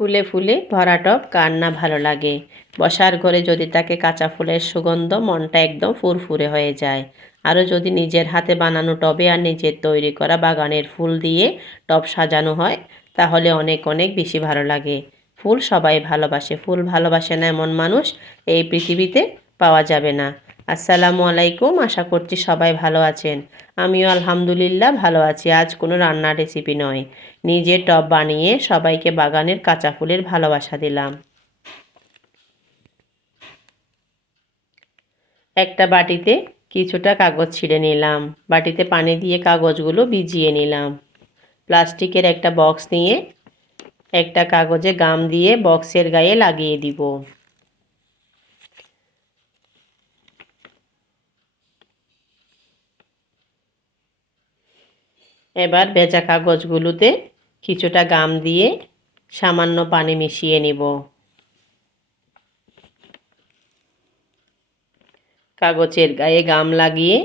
ফুলে ফুলে ভরা টব, কার না ভালো লাগে। বসার ঘরে যদি তাকে কাঁচা ফুলের সুগন্ধ, মনটা একদম ফুরফুরে হয়ে যায়। আরও যদি নিজের হাতে বানানো টবে আর নিজের তৈরি করা বাগানের ফুল দিয়ে টব সাজানো হয়, তাহলে অনেক অনেক বেশি ভালো লাগে। ফুল সবাই ভালোবাসে, ফুল ভালোবাসে না এমন মানুষ এই পৃথিবীতে পাওয়া যাবে না। আসসালামু আলাইকুম, আশা করছি সবাই ভালো আছেন। আমিও আলহামদুলিল্লাহ ভালো আছি, আজ কোনো রান্নার রেসিপি নয়। নিজে টব বানিয়ে সবাইকে বাগানের কাঁচা ফুলের ভালোবাসা দিলাম। একটা বাটিতে কিছুটা কাগজ ছিঁড়ে নিলাম। বাটিতে পানি দিয়ে কাগজগুলো ভিজিয়ে নিলাম। প্লাস্টিকের একটা বক্স নিয়ে একটা কাগজে গাম দিয়ে বক্সের গায়ে লাগিয়ে দিব। এবার ভেজা কাগজগুলোতে কিছুটা গাম দিয়ে সামান্য পানি মিশিয়ে নিব। কাগজের গায়ে গাম লাগিয়ে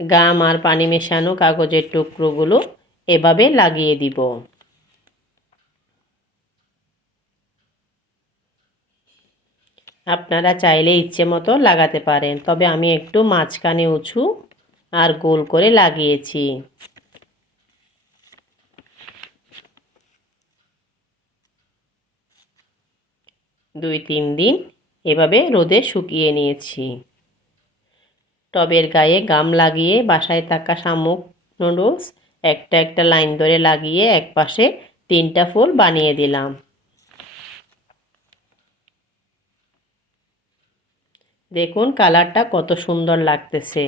গাম আর পানি মেশানো কাগজের টুকরোগুলো এভাবে লাগিয়ে দিব। আপনারা চাইলে ইচ্ছে মতো লাগাতে পারেন, তবে আমি একটু মাঝখানে উঁচু আর গোল করে লাগিয়েছি। দুই, তিন দিন এভাবে রোদে শুকিয়ে নিয়েছি। টবের গায়ে গাম লাগিয়ে বাসায় থাকা শামুক, নুডলস একটা একটা লাইন ধরে লাগিয়ে এক পাশে তিনটা ফুল বানিয়ে দিলাম। দেখুন কালারটা কত সুন্দর লাগতেছে।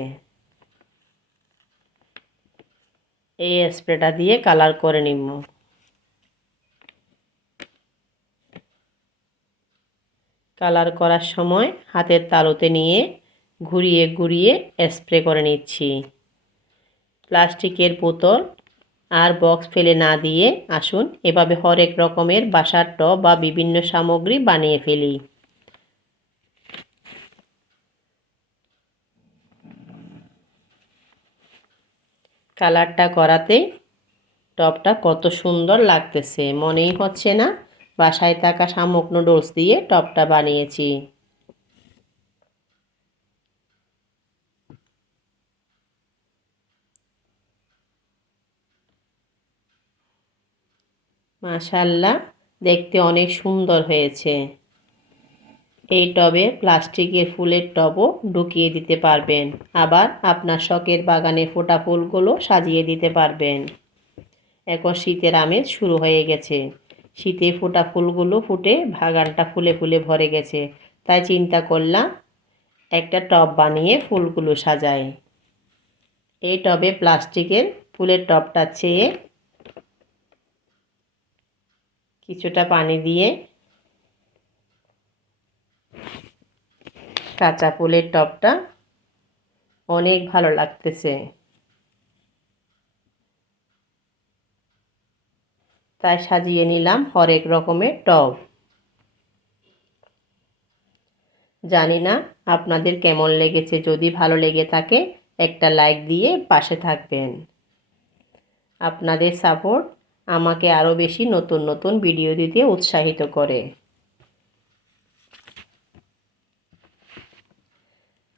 এই স্প্রেটা দিয়ে কালার করে নিব। কালার করার সময় হাতের তালুতে নিয়ে ঘুরিয়ে ঘুরিয়ে স্প্রে করে নিচ্ছি। প্লাস্টিকের বোতল আর বক্স ফেলে না দিয়ে আসুন, এভাবে হরেক রকমের বাসার টব বা বিভিন্ন সামগ্রী বানিয়ে ফেলি। কালারটা করাতে টপটা কত সুন্দর লাগতেছে, মনেই হচ্ছে না। বাসায় থাকা শামুক নুডলস দিয়ে টপটা বানিয়েছি। মাশাল্লাহ, দেখতে অনেক সুন্দর হয়েছে। এই টবে প্লাস্টিকের ফুলের টবও ঢুকিয়ে দিতে পারবেন। আবার আপনার শখের বাগানে ফোটা ফুলগুলো সাজিয়ে দিতে পারবেন। এখন শীতের আমেজ শুরু হয়ে গেছে। শীতে ফোটা ফুলগুলো ফুটে বাগানটা ফুলে ফুলে ভরে গেছে। তাই চিন্তা করলাম, একটা টব বানিয়ে ফুলগুলো সাজাই। এই টবে প্লাস্টিকের ফুলের টবটা চেয়ে কিছুটা পানি দিয়ে কাঁচা ফুলের টবটা অনেক ভালো লাগতেছে। তাই সাজিয়ে নিলাম হরেক রকমের টব। জানি না আপনাদের কেমন লেগেছে, যদি ভালো লেগে থাকে একটা লাইক দিয়ে পাশে থাকবেন। আপনাদের সাপোর্ট আমাকে আরও বেশি নতুন নতুন ভিডিও দিতে উৎসাহিত করে।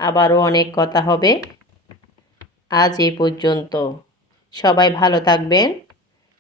আবারও অনেক কথা হবে। আজ এই পর্যন্ত। সবাই ভালো থাকবেন।